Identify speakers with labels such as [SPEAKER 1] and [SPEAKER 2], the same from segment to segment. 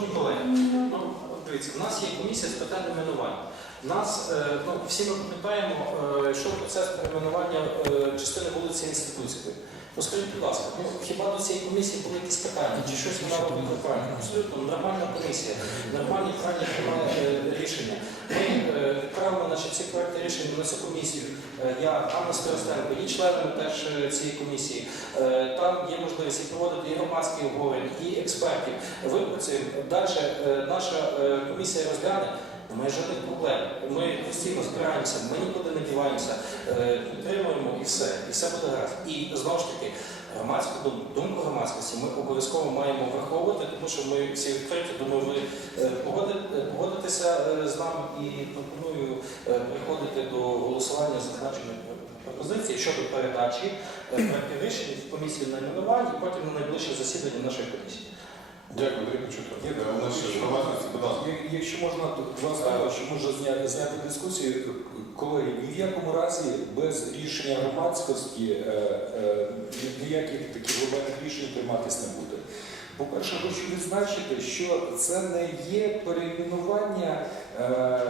[SPEAKER 1] Шановні колеги, ну дивіться, у нас є комісія з питань номінування. Нас, е, ну, всі ми пам'ятаємо, е, що процес перейменування е, частини вулиці Інститутської. Ну скажіть, будь ласка, ну, хіба до цієї комісії були якісь питання? Чи щось вона робить правильно? Абсолютно нормальна комісія, нормальні правильні рішення. Ми е, відправили значить, ці проекти рішень на цю комісію. Е, Я, Анна Старостенко, є членами теж е, цієї комісії. Е, Там є можливість і проводити і громадські обговорення, і експертів. Випрацюємо. Далі наша комісія розгляне. Немає жодних проблем. Ми постійно збираємося, ми нікуди не діваємося, підтримуємо і все, і все буде гаразд. І знову ж таки, громадську думку, думку громадськості ми обов'язково маємо враховувати, тому що ми всі відкриті. Думаю, ви е, погоди- е, з нами і пропоную е, переходити до голосування зазначених пропозицій щодо передачі е, рішень в комісію найменувань і потім на найближче засідання нашої комісії.
[SPEAKER 2] Дякую, Андрій Почутко. Є, у нас ще громадськості, будь ласка.
[SPEAKER 3] Якщо можна два слова, що можна зняти, зняти дискусію, колеги, ні в якому разі без рішення громадськості е, е, ніяких таких глобальних рішень прийматися не буде. По-перше, хочу відзначити, що це не є перейменування е, е,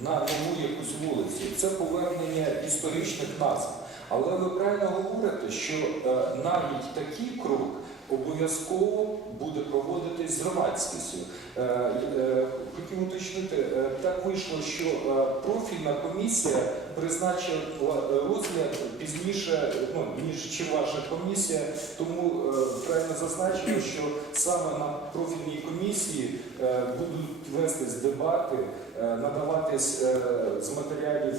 [SPEAKER 3] на нову якусь вулицю, це повернення історичних назв. Але ви правильно говорите, що е, навіть такий крок обов'язково буде проводитись з громадськістю. Е, е, Хотів уточнити, е, так вийшло, що профільна комісія призначила розгляд пізніше, ну, ніж чи ваша комісія, тому правильно зазначено, що саме на профільній комісії будуть вестись дебати, надаватись з матеріалів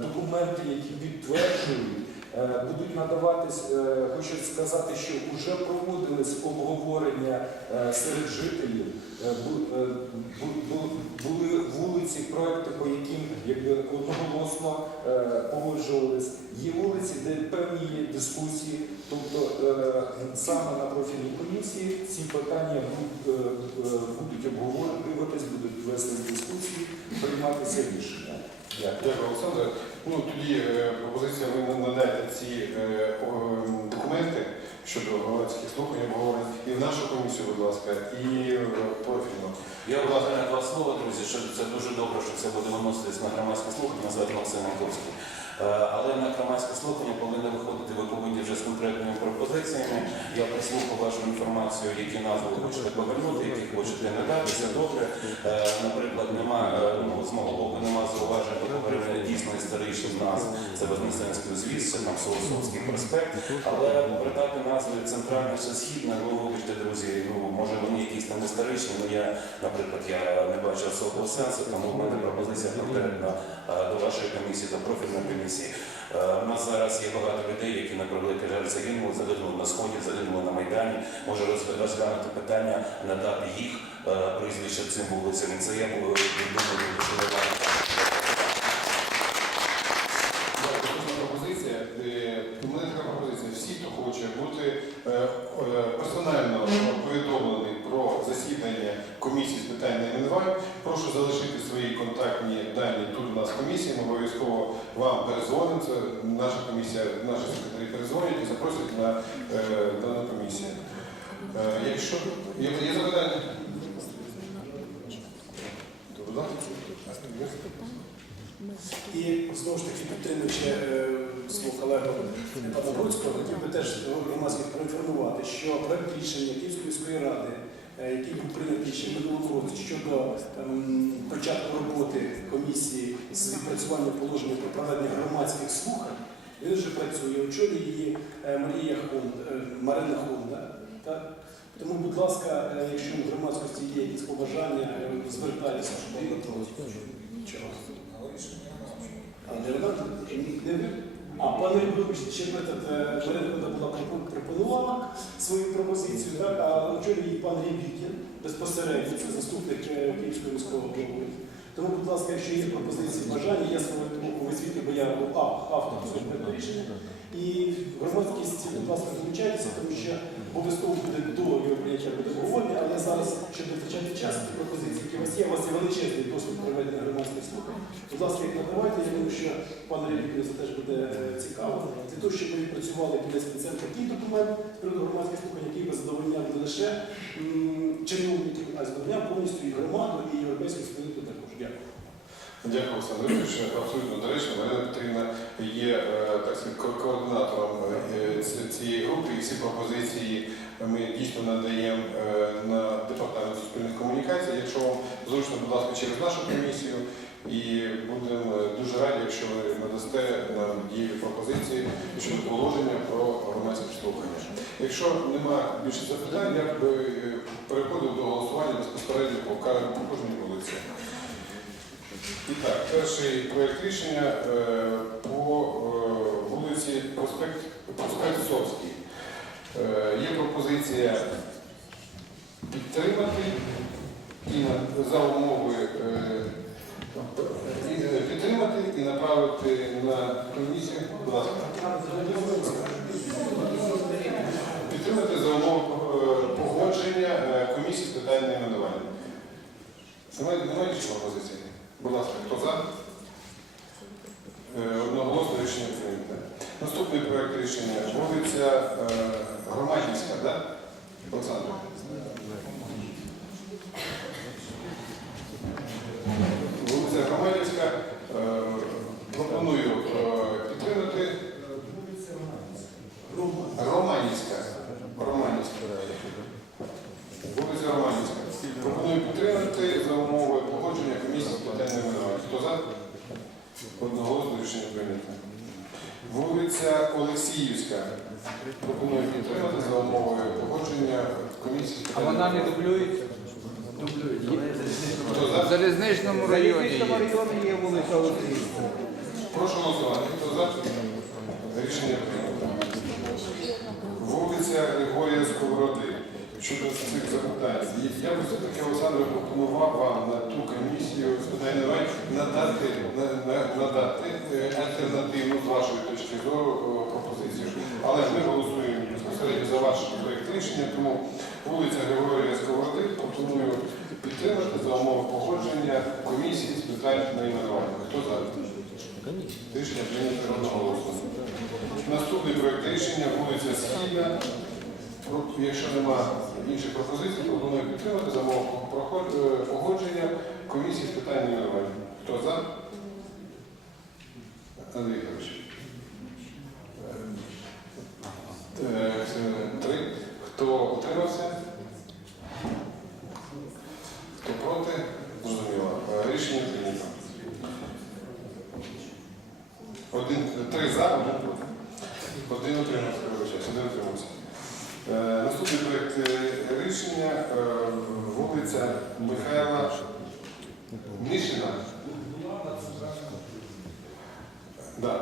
[SPEAKER 3] документи, які підтверджують. Е, Будуть надаватись, е, хочу сказати, що вже проводились обговорення е, серед жителів. Бу- бу- бу- Були вулиці, проекти, по яким одноголосно погоджувались. Є вулиці, де певні є дискусії. Тобто саме на профільній комісії ці питання будуть обговорюватись, будуть вести дискусії, прийматися рішення. Дякую.
[SPEAKER 2] Олександр. Ну, тоді е, пропозиція, ви надаєте ці е, документи щодо громадських слухань, обговорень і в нашу комісію, будь ласка, і профільно.
[SPEAKER 4] Я вважаю два слова, друзі, що це дуже добре, що це буде виноситись на громадські слухання, назвати Максим Манковський. Е, Але на громадське слухання повинні виходити, ви вже з конкретними пропозиціями. Я прислухав вашу інформацію, які назви ви хочете повернути, які хочете надати, це добре. Е, Наприклад, немає е, ну, з мого боку, нема зауважень до повернення дійсно історичних назв. Це Вознесенський узвіз, це там Солосовський проспект. Але передати назви центральне чи східне, ну вибачте, друзі, ну може вони якісь там історичні, але я, наприклад, я не бачу особого сенсу, тому в мене пропозиція конкретна е, до вашої комісії, до профільної комісії. Е, У нас зараз є багато людей, які на превеликий жаль загинули, загинули на сході, загинули на майдані. Може розглянути питання, надати їх е, прізвище цим вулицям. Це я буду думаю, що relevantно.
[SPEAKER 2] Дякую, Наступна пропозиція. Е, У мене така пропозиція. Всі, хто хоче бути е, е, персонально повідомлений про засідання комісії з питань найменувань, прошу залишити свої контактні дані тут у нас в комісії. Ми обов'язково вам перезвонимо. Це наша комісія, наші секретарі перезвонять і запросять на е, дану комісію. Е, Якщо є, є запитання?
[SPEAKER 5] І знову ж таки підтримуючи е, свого колегу пана Бродського, хотів би теж громадських проінформувати, що проект рішення Київської міської ради, який був прийнятий ще минулого року щодо ем, початку роботи комісії з відпрацювання положення про проведення громадських слухань, він вже працює. Очолює її е, Марія Хон, е, Марина Хонда. Так? Тому, будь ласка, е, якщо в громадськості є якісь побажання, звертайтеся, щоб ми Чого? А, не? Не? А, пане метод Марина була пропонувала свою пропозицію, так, а очолює її пан Рібікін безпосередньо, це заступник Київського міського голови. Тому, будь ласка, якщо є пропозиції, бажання, я висвітлю, бо я був ав- автором цього проекту рішення. І громадськість, будь ласка, долучайтеся, тому що обов'язково буде до його прийняття буде обговорення, але зараз, щоб не час, пропозиції, які у вас є, у вас є величезний досвід проведення громадських слухань. Будь ласка, їх надавайте, я думаю, що пан Рябікін це теж буде цікаво. Для того, щоб ми відпрацювали кінець кінцем такий документ з приводу громадських слухань, який би задовольняв не лише чиновників, а й задовольняв повністю і громаду, і європейські спільноти також. Дякую.
[SPEAKER 2] Дякую, Олександр Ігорович. Абсолютно доречно. Марина Петрівна є е, так сказати, ко- координатором е, цієї групи, і всі пропозиції ми дійсно надаємо е, на департамент суспільних комунікацій. Якщо вам зручно, будь ласка, через нашу комісію. І будемо дуже раді, якщо ви надасте нам дієві пропозиції щодо положення про громадське слухання. Якщо немає більше запитань, я переходив до голосування безпосередньо по по кожній вулиці. І так, перший проєкт рішення е, по е, вулиці Проспект, Проспект Совський. Е, Є пропозиція підтримати і за умови підтримати і направити на комісію. Будь ласка. Підтримати за умови погодження комісії з питань найменування. Немає, інших пропозицій? Будь ласка, хто за? Е, Одноголосно рішення прийнято. Наступний проект рішення вулиця е, Громадська, так? Олександр? Вулиця Громадська. Е, Пропоную підтримати. Романівська. Романівська. Вулиця Романівська. Пропоную підтримати за умови погодження комісії з питань найменування. Хто за? Одноголосно рішення прийнято. Вулиця Олексіївська. Пропоную підтримати за умови погодження комісії
[SPEAKER 6] А вона не дублюється? Дублюється.
[SPEAKER 2] Хто
[SPEAKER 6] В
[SPEAKER 2] за?
[SPEAKER 6] залізничному
[SPEAKER 7] В
[SPEAKER 6] районі
[SPEAKER 7] залізничному
[SPEAKER 6] є.
[SPEAKER 7] районі є вулиця Олексіївська.
[SPEAKER 2] Прошу голосувати. Хто за? Рішення прийнято. Вулиця Григорія Сковороди. Щодо цих запитань, я би все-таки Олександр пропонував вам на ту комісію з питань надати, на- на- надати е, альтернативну з вашої точки зору е, пропозицію. Але ж ми голосуємо безпосередньо за ваш проєкт рішення, тому вулиця Григорія Сковороди пропоную підтримати за умови погодження комісії з питань найменування. Хто за? Рішення прийнято одноголосно. Наступний проект рішення вулиця Східна. Про- Якщо нема інших пропозицій, пропоную підтримати за умови проход- е, погодження комісії з питань найменування. Хто за? Андрій Ігорович. Е, Три. Хто утримався? Хто проти? Зрозуміло. Е, Рішення прийнято. Один, три за, один проти. Один утримався, вибачаюсь, один утримався. Е, Наступний проєкт е, рішення е, вулиця Михайла Мишина. Да,